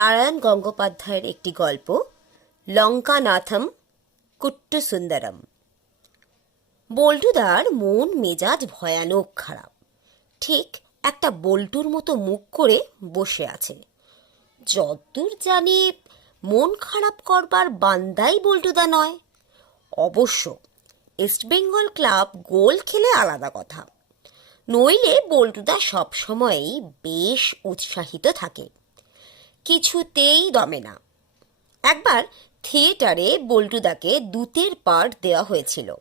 নারায়ণ গঙ্গোপাধ্যায়ের একটি গল্প, লঙ্কানাথম কুট্টু সুন্দরম বল্টুদার মন মেজাজ ভয়ানক খারাপ। ঠিক একটা বল্টুর মতো মুখ করে বসে আছে। যতদূর জানি মন খারাপ করবার বান্দাই বল্টুদা নয়। অবশ্য ইস্টবেঙ্গল ক্লাব গোল খেলে আলাদা কথা। নইলে বল্টুদা সবসময়ই বেশ উৎসাহিত থাকে। কিছুতেই দমে না। একবার থিয়েটারে বল্টুদাকে দূতের পার্ট দেওয়া হয়েছিল।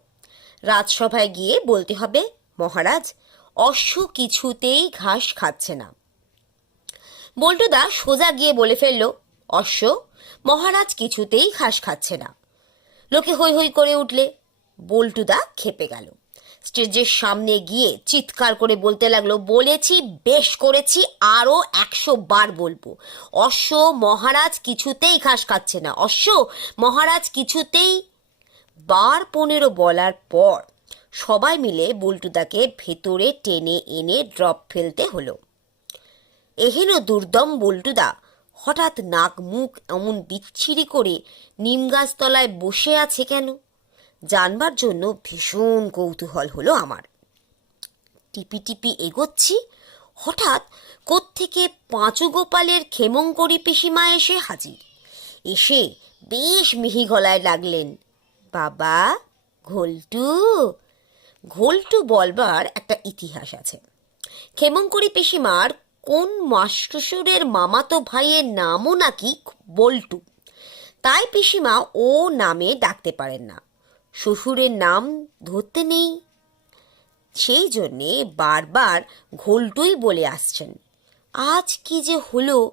রাজসভায় গিয়ে বলতে হবে, মহারাজ, অশ্ব কিছুতেই ঘাস খাচ্ছে না। বল্টুদা সোজা গিয়ে বলে ফেলল, অশ্ব, মহারাজ কিছুতেই ঘাস খাচ্ছে না। লোকে হৈ হৈ করে উঠলে। বল্টুদা খেপে গেল। স্টেজের সামনে গিয়ে চিৎকার করে বলতে লাগল, বলেছি, বেশ করেছি আরও একশো বার বলব। অশ্ব, মহারাজ কিছুতেই ঘাস খাচ্ছে না। অশ্ব, মহারাজ কিছুতেই বার পনেরো বলার পর সবাই মিলে বল্টুদাকে ভেতরে টেনে এনে ড্রপ ফেলতে হলো। এহেন দুর্দম বল্টুদা হঠাৎ নাক মুখ এমন বিচ্ছিরি করে নিম গাছতলায় বসে আছে কেন? জানবার জন্য ভীষণ কৌতূহল হলো আমার। টিপি টিপি এগোচ্ছি, হঠাৎ কোত্থেকে পাঁচু গোপালের ক্ষেমঙ্করী পিসিমা এসে হাজির। এসে বেশ মিহি গলায় লাগলেন, বাবা, ঘোলটু ঘোলটু বলবার একটা ইতিহাস আছে। ক্ষেমঙ্করী পিসিমার কোন মাস্টুসুরের মামাতো ভাইয়ের নামও নাকি বল্টু। তাই পিসিমা ও নামে ডাকতে পারেন না। শ্বশুরের নাম ধরতে নেই। সেই জন্যে বারবার ঘোলটুই বলে আসছেন। আজ কি যে হলো?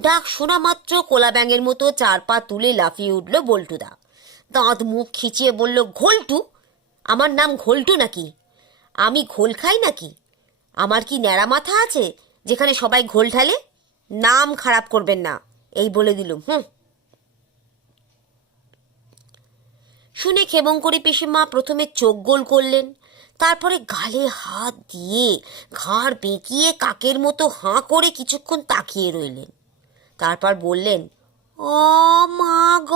ডাক শোনা মাত্র কোলা ব্যাঙের মতো চার পা তুলে লাফিয়ে উঠল বল্টুদা। দাঁত মুখ খিচিয়ে বলল, ঘোলটু? আমার নাম ঘোলটু নাকি? আমি ঘোল খাই নাকি? আমার কি ন্যাড়া মাথা আছে যেখানে সবাই ঘোল ঢালে? নাম খারাপ করবেন না। এই বলে দিলুম। হুম। শুনে ক্ষেমঙ্করী পিসিমা প্রথমে চোখ গোল করলেন, তারপরে গালে হাত দিয়ে ঘাড় বেঁকিয়ে কাকের মতো হাঁ করে কিছুক্ষণ তাকিয়ে রইলেন। তারপর বললেন, ও মা গ,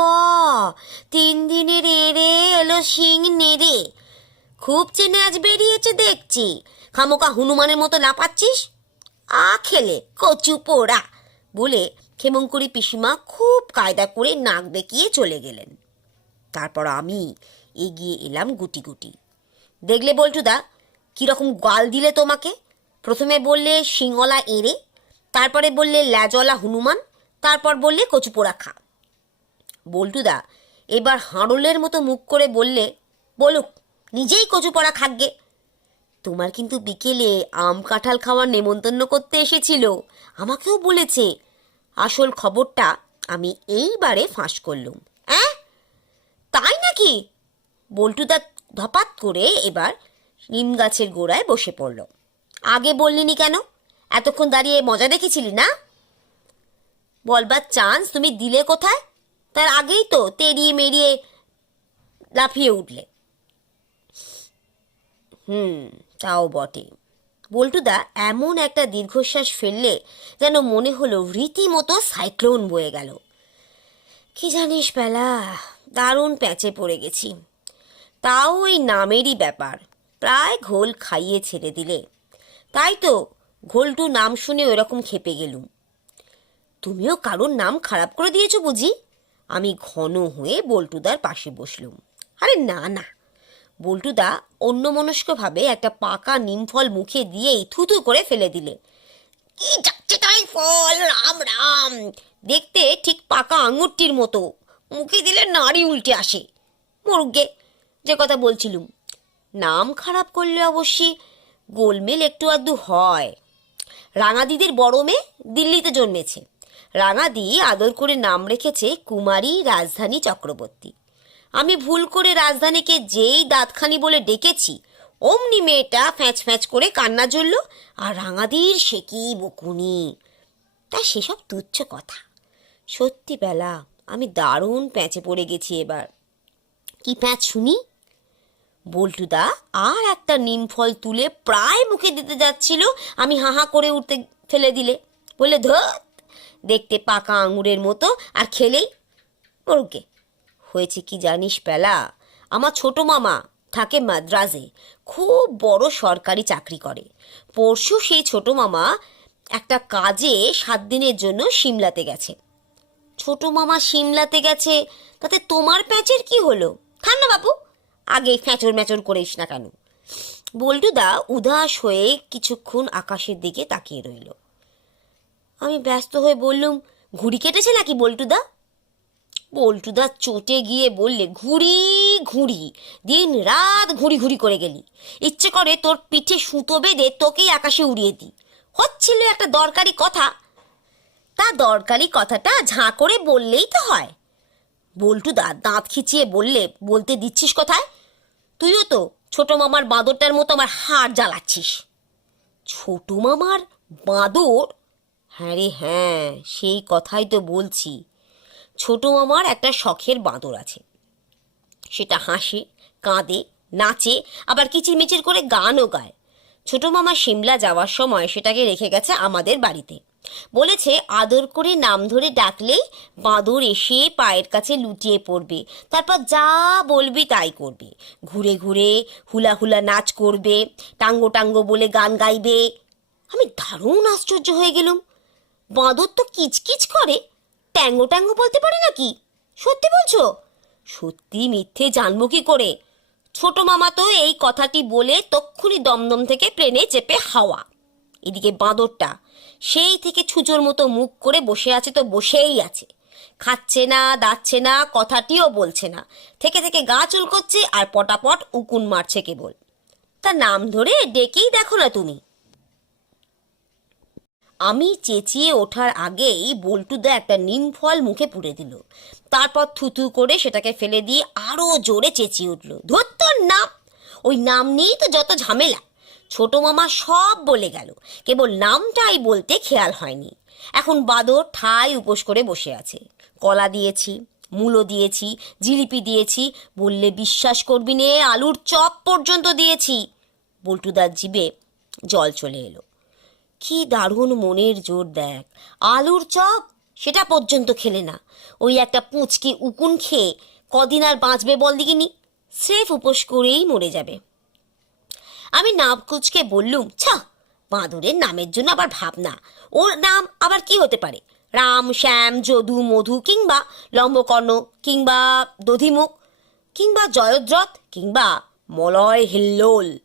তিন দিনের এরে এলো শিং নেড়ে। খুব চেনে আজ বেরিয়েছে দেখছি। খামোকা হনুমানের মতো লাপাচ্ছিস আ খেলে, কচু পোড়া। বলে ক্ষেমঙ্করী পিসিমা খুব কায়দা করে নাক বেঁকিয়ে চলে গেলেন। তারপর আমি এগিয়ে এলাম গুটি গুটি। দেখলে বল্টুদা, কীরকম গাল দিলে তোমাকে? প্রথমে বললে শিঙলা এঁড়ে, তারপরে বললে ল্যাজলা হনুমান, তারপর বললে কচুপোড়া খা বল্টুদা, এবার হাঁড়লের মতো মুখ করে বললে, বলুক, নিজেই কচুপোড়া খাগ্গে তোমার কিন্তু বিকেলে আম কাঁঠাল খাওয়ার নেমন্তন্ন করতে এসেছিল, আমাকেও বলেছে। আসল খবরটা আমি এইবারে ফাঁস করলুম। নাকি বল্টুদা ধপাত করে এবার নিম গাছের গোড়ায় বসে পড়ল। আগে বললিনি কেন? এতক্ষণ দাঁড়িয়ে মজা দেখেছিলি না? বলবার চান্স তুমি দিলে কোথায়? তার আগেই তো তেড়িয়ে মেরিয়ে লাফিয়ে উঠলে। হুম, তাও বটে। বল্টুদা এমন একটা দীর্ঘশ্বাস ফেললে যেন মনে হলো রীতিমতো সাইক্লোন বয়ে গেল। কি জানিস বেলা? দারুণ প্যাচে পড়ে গেছি। তাও ওই নামেরই ব্যাপার। প্রায় ঘোল খাইয়ে ছেড়ে দিলে। তাই তো ঘোলটু নাম শুনে ওরকম খেপে গেলুম। তুমিও কারোর নাম খারাপ করে দিয়েছ বুঝি? আমি ঘন হয়ে বল্টুদার পাশে বসলুম। আরে না না। বল্টুদা অন্যমনস্কভাবে একটা পাকা নিমফল মুখে দিয়েই থুথু করে ফেলে দিলে। কি যাচ্ছে তাই ফল? রাম রাম। দেখতে ঠিক পাকা আঙুরটির মতো। মুখে দিলে নাড়ি উল্টে আসে। মরুগে যে কথা বলছিলুম। নাম খারাপ করলে অবশ্যই গোলমেল একটু আধটু হয়। রাঙাদিদের বড় মেয়ে দিল্লিতে জন্মেছে। রাঙাদি আদর করে নাম রেখেছে কুমারী রাজধানী চক্রবর্তী। আমি ভুল করে রাজধানীকে যেই দাঁতখানি বলে ডেকেছি, অমনি মেয়েটা ফ্যাঁচ ফ্যাঁচ করে কান্না জ্বলল, আর রাঙাদির সে কি বকুনি। তা সেসব তুচ্ছ কথা। সত্যি বেলা আমি দারুণ প্যাঁচে পড়ে গেছি এবার। কি প্যাঁচ শুনি? বল্টুদা আর একটা নিম ফল তুলে প্রায় মুখে দিতে যাচ্ছিল আমি হাহা করে উঠতে ফেলে দিলে। বলে ধত দেখতে পাকা আঙুরের মতো আর খেলেই মরুকে। হয়েছে কি জানিস পেলা আমার ছোট মামা থাকে মাদ্রাজে খুব বড় সরকারি চাকরি করে। পরশু সেই ছোট মামা একটা কাজে সাত দিনের জন্য সিমলাতে গেছে। ছোট মামা সিমলাতে গেছে, তাতে তোমার প্যাচের কি হলো? ঠান্ডা বাপু আগে ফ্যাচর ম্যাচর করিস না কেন? বল্টুদা উদাস হয়ে কিছুক্ষণ আকাশের দিকে তাকিয়ে রইল। আমি ব্যস্ত হয়ে বললুম, ঘুড়ি কেটেছে নাকি বল্টুদা? বল্টুদা চটে গিয়ে বললে, ঘুড়ি ঘুড়ি, দিন রাত ঘুড়ি ঘুড়ি করে গেলি। ইচ্ছে করে তোর পিঠে সুতো বেঁধে তোকেই আকাশে উড়িয়ে দিই। হচ্ছিল একটা দরকারি কথা তা দরকারি কথাটা ঝাঁ করে বললেই তো হয়। বল্টুদা দাঁত খিচিয়ে বললে, বলতে দিচ্ছিস কোথায়? তুইও তো ছোট মামার বাঁদরটার মতো আমার হাড় জ্বালাচ্ছিস। ছোট মামার বাঁদর? হ্যাঁ রে হ্যাঁ সেই কথাই তো বলছি। ছোট মামার একটা শখের বাঁদর আছে। সেটা হাসে, কাঁদে, নাচে, আবার কিচিরমিচির করে গানও গায়। ছোট মামা সিমলা যাওয়ার সময় সেটাকে রেখে গেছে আমাদের বাড়িতে। বলেছে, আদর করে নাম ধরে ডাকলেই বাঁদর এসে পায়ের কাছে লুটিয়ে পড়বে। তারপর যা বলবি তাই করবে। ঘুরে ঘুরে হুলা হুলা নাচ করবে, টাঙ্গো টাঙ্গো বলে গান গাইবে। আমি দারুণ আশ্চর্য হয়ে গেলুম। বাঁদর তো কিচকিচ করে। ট্যাঙ্গো ট্যাঙ্গো বলতে পারে নাকি? সত্যি বলছো? সত্যি মিথ্যে জানব কি করে? ছোট মামা তো এই কথাটি বলে তক্ষুনি দমদম থেকে প্লেনে চেপে হাওয়া। এদিকে বাঁদরটা সেই থেকে ছুচোর মতো মুখ করে বসে আছে তো বসেই আছে। খাচ্ছে না দাচ্ছে না, কথাটিও বলছে না। থেকে থেকে গা চুল করছে আর পটাপট উকুন মারছে কেবল। তার নাম ধরে ডেকেই দেখো না তুমি। আমি চেঁচিয়ে ওঠার আগেই বল্টুদা একটা নিম ফল মুখে পুড়ে দিল। তারপর থুতু করে সেটাকে ফেলে দিয়ে আরও জোরে চেঁচিয়ে উঠল। ধরতর নাম! ওই নাম নিয়েই তো যত ঝামেলা। ছোট মামা সব বলে গেল। কেবল নামটাই বলতে খেয়াল হয়নি। এখন বাদর ঠাই উপোস করে বসে আছে। কলা দিয়েছি, মূলো দিয়েছি, জিলিপি দিয়েছি, বললে বিশ্বাস করবি নে, আলুর চপ পর্যন্ত দিয়েছি। বল্টুদার জিবে জল চলে এলো। কি দারুণ মনের জোর দেখ। আলুর চপ? সেটা পর্যন্ত খেলে না। ওই একটা পুঁচকি উকুন খেয়ে কদিন আর বাঁচবে বল দিকিনি স্রেফ উপোস করেই মরে যাবে। আমি নাম কুচকে বললুম, ছা, বাঁদরের নামের জন্য আবার ভাবনা। ওর নাম আবার কি হতে পারে? রাম, শ্যাম, যদু, মধু কিংবা লম্বকর্ণ কিংবা দধিমুখ কিংবা জয়দ্রথ কিংবা মলয় হিল্লোল।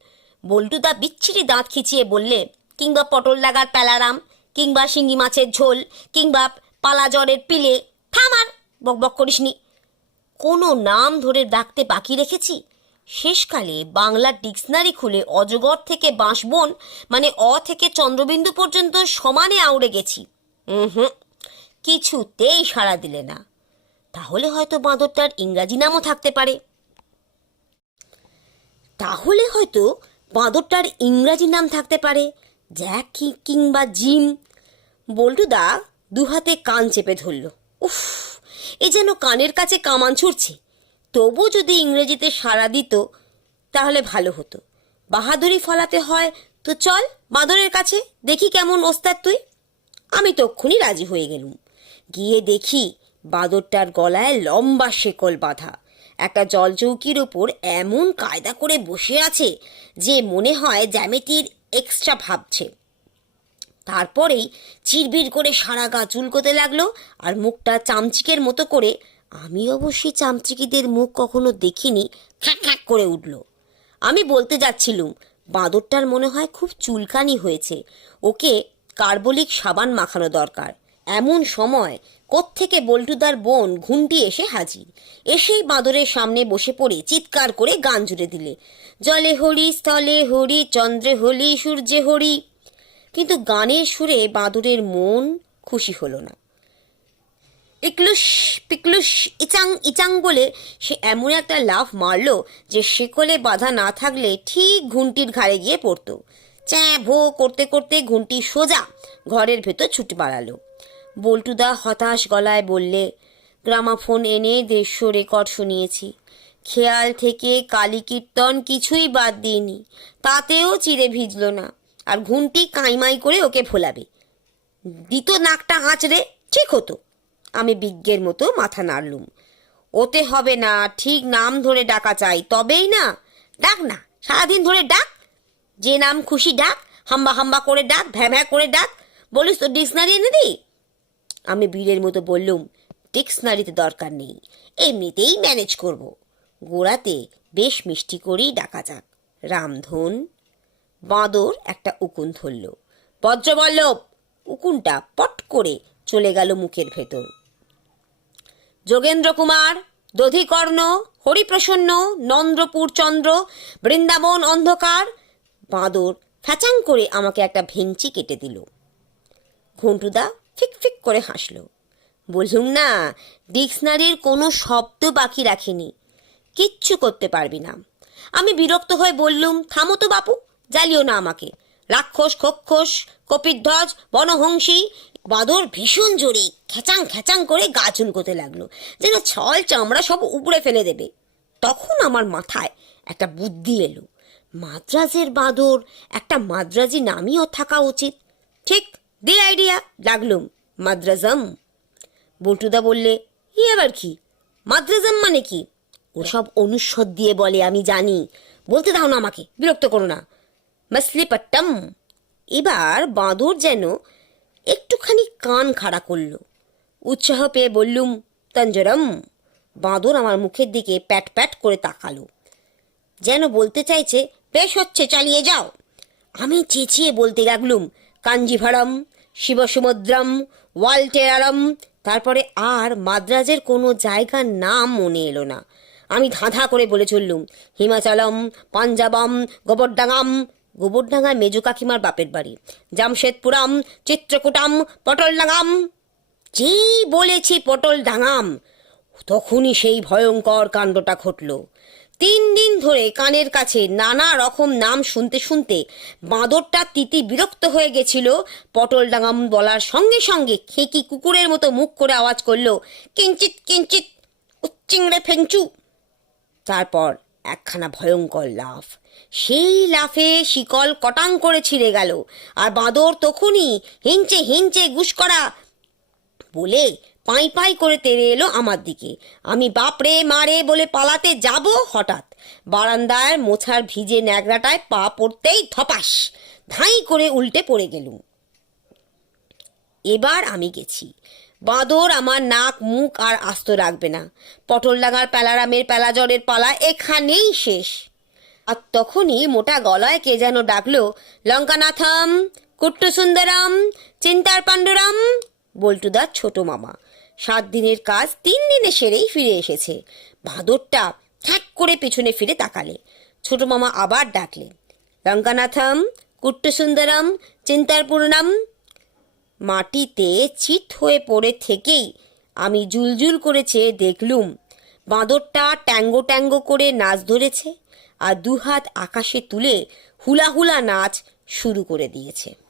বল্টুদা বিচ্ছিরি দাঁত খিচিয়ে বললে, কিংবা পটল লাগার প্যালারাম কিংবা শিঙ্গি মাছের ঝোল কিংবা পালা। জ্বরের পিলে থামার বকবক করিসনি। কোনো নাম ধরে ডাকতে বাকি রেখেছি? শেষকালে বাংলার ডিকশনারি খুলে অজগর থেকে বাঁশবন মানে অ থেকে চন্দ্রবিন্দু পর্যন্ত সমানে আউড়ে গেছি। হুম কিছুতেই সাড়া দিলে না। তাহলে হয়তো বাঁদরটার ইংরাজি নামও থাকতে পারে। তাহলে হয়তো বাঁদরটার ইংরাজি নাম থাকতে পারে, জ্যাক কিংবা জিম। বল্টুদা দুহাতে কান চেপে ধরল। উফ, এ যেন কানের কাছে কামান ছুটছে তবু যদি ইংরেজিতে সাড়া দিত, তাহলে ভালো হতো। বাহাদুরি ফলাতে হয়, তো চল বাঁদরের কাছে দেখি কেমন ওস্তাদ তুই। আমি তক্ষুনি রাজি হয়ে গেলুম। গিয়ে দেখি বাঁদরটার গলায় লম্বা শেকল বাঁধা। একটা জলচৌকির ওপর এমন কায়দা করে বসে আছে যে মনে হয় জ্যামিতির এক্সট্রা ভাবছে। তারপরেই চিরবির করে সারা গা চুলকোতে লাগল আর মুখটা চামচিকের মতো করে আমি অবশ্যই চামচিকিদের মুখ কখনো দেখিনি, খ্যাক খ্যাক করে উঠল। আমি বলতে যাচ্ছিলুম, বাঁদরটার মনে হয় খুব চুলকানি হয়েছে, ওকে কার্বলিক সাবান মাখানো দরকার। এমন সময় কোত্থেকে বল্টুদার বোন ঘুন্টি এসে হাজির। এসেই বাঁদরের সামনে বসে পড়ে চিৎকার করে গান জুড়ে দিলে, জলে হরি, স্থলে হরি, চন্দ্রে হরি সূর্যে হরি। কিন্তু গানের সুরে বাঁদরের মন খুশি হলো না। ইকলুস পিকলুস ইচাং ইচাং বলে সে এমন একটা লাফ মারলো যে শেকলে বাধা না থাকলে ঠিক ঘুন্টির ঘাড়ে গিয়ে পড়তো। চ্যাঁ, ভো করতে করতে ঘুন্টি সোজা ঘরের ভেতর ছুটে বাড়ালো। বল্টুদা হতাশ গলায় বললে, গ্রামাফোন এনে দেড়শো রেকর্ড শুনিয়েছি। খেয়াল থেকে কালী কীর্তন কিছুই বাদ দিইনি। তাতেও চিড়ে ভিজলো না। আর ঘুন্টি কাইমাই করে ওকে ভোলাবে। দিত নাকটা আঁচড়ে ঠিক হতো। আমি বিজ্ঞের মতো মাথা নাড়লুম। ওতে হবে না, ঠিক নাম ধরে ডাকা চাই, তবেই না? ডাক না, সারাদিন ধরে ডাক। যে নাম খুশি ডাক, হাম্বা হাম্বা করে ডাক, ভ্যা ভ্যা করে ডাক। বলিস তো, ডিকশনারি এনে দিই? আমি বীরের মতো বললুম, ডিকশনারিতে দরকার নেই, এমনিতেই ম্যানেজ করব। গোড়াতে বেশ মিষ্টি করেই ডাকা যাক। রামধন বাঁদর একটা উকুন ধরল। বজ্রবল্লভ! উকুনটা পট করে চলে গেল মুখের ভেতর। যোগেন্দ্র কুমার, দধিকর্ণ, হরিপ্রসন্ন, নন্দ্রপুর চন্দ্র, বৃন্দাবন অন্ধকার, বাঁদর ফ্যাচাং করে আমাকে একটা ভেঞ্চি কেটে দিল। ঘন্টুদা ফিক ফিক করে হাসল। বললুম না ডিকশনারির কোনো শব্দ বাকি রাখিনি। কিচ্ছু করতে পারবি না। আমি বিরক্ত হয়ে বললুম, থামো তো বাপু, জ্বালিও না আমাকে। রাক্ষস, খক্ষস, কপিধ্বজ, বনহংসী, বাদর ভীষণ জোরে খেচাং খেচাং করে গা চুলকোতে লাগল। যেন ছল চামড়া সব উপড়ে ফেলে দেবে। তখন আমার মাথায় একটা বুদ্ধি এলো। মাদ্রাজের বাঁদর একটা মাদ্রাজি নামিও থাকা উচিত। ঠিক, দে আইডিয়া, লাগলুম, মাদ্রাজম। বল্টুদা বললে, ই আবার কি? মাদ্রাজম মানে কি? ওসব অনুস্বর দিয়ে বলে, আমি জানি। বলতে দাও না আমাকে, বিরক্ত করো না। মাসলিপট্টম। এবার বাঁদর যেন একটুখানি কান খাড়া করল। উৎসাহ পেয়ে বললুম, তঞ্জরম, বাঁদর আমার মুখের দিকে প্যাট প্যাট করে তাকালো। যেন বলতে চাইছে, বেশ হচ্ছে, চালিয়ে যাও। আমি চেঁচিয়ে বলতে লাগলুম, কাঞ্জিভারম, শিবসমুদ্রম ওয়ালটেরারম তারপরে আর মাদ্রাজের কোনো জায়গার নাম মনে এলো না। আমি ধাঁধা করে বলে চললুম, হিমাচলম, পাঞ্জাবম গোবরডাঙ্গাম গোবরডাঙ্গা মেজো কাকিমার বাপের বাড়ি। জামশেদপুরম, চিত্রকূটাম, পটলডাঙ্গাম। যেই বলেছি পটল ডাঙাম তখনই সেই ভয়ঙ্কর কাণ্ডটা ঘটল। তিন দিন ধরে কানের কাছে নানা রকম নাম শুনতে শুনতে বাঁদরটা তিতি বিরক্ত হয়ে গেছিল। পটল ডাঙাম বলার সঙ্গে সঙ্গে খেকি কুকুরের মতো মুখ করে আওয়াজ করল, কিঞ্চিত কিঞ্চিত, উচ্চিংড়ে ফেঞ্চু। তারপর একখানা ভয়ঙ্কর লাফ। সেই লাফে শিকল কটাং করে ছিঁড়ে গেল, আর বাঁদর তখনই হিঞ্চে হিঞ্চে গুস করা বলে পাই পাই করে তেড়ে এলো আমার দিকে। আমি বাপরে মারে বলে পালাতে যাব হঠাৎ। বারান্দায় মোছার ভিজে ন্যাকড়াটায় পা পড়তেই ধপাস, ধাই করে উল্টে পড়ে গেলুম। এবার আমি গেছি। বাঁদর আমার নাক, মুখ আর আস্ত রাখবে না। পটল ডাঙার প্যালারামের প্যালাজরের পালা এখানেই শেষ। আর তখনই মোটা গলায় কে যেন ডাকলো, লঙ্কানাথম কুট্টু সুন্দরম চিন্তার পাণ্ডুরাম, বল্টুদার ছোট মামা। সাত দিনের কাজ তিন দিনে সেরেই ফিরে এসেছে। বাঁদরটা ঠ্যাক করে পিছনে ফিরে তাকালে। ছোট মামা আবার ডাকলে লঙ্কানাথম কুট্টু সুন্দরম চিন্তার পূর্ণাম মাটিতে চিত হয়ে পড়ে থেকেই আমি জুলজুল করে চেয়ে দেখলুম, বাঁদরটা ট্যাঙ্গো ট্যাঙ্গো করে নাচ ধরেছে আর দুহাত আকাশে তুলে হুলাহুলা হুলা নাচ শুরু করে দিয়েছে।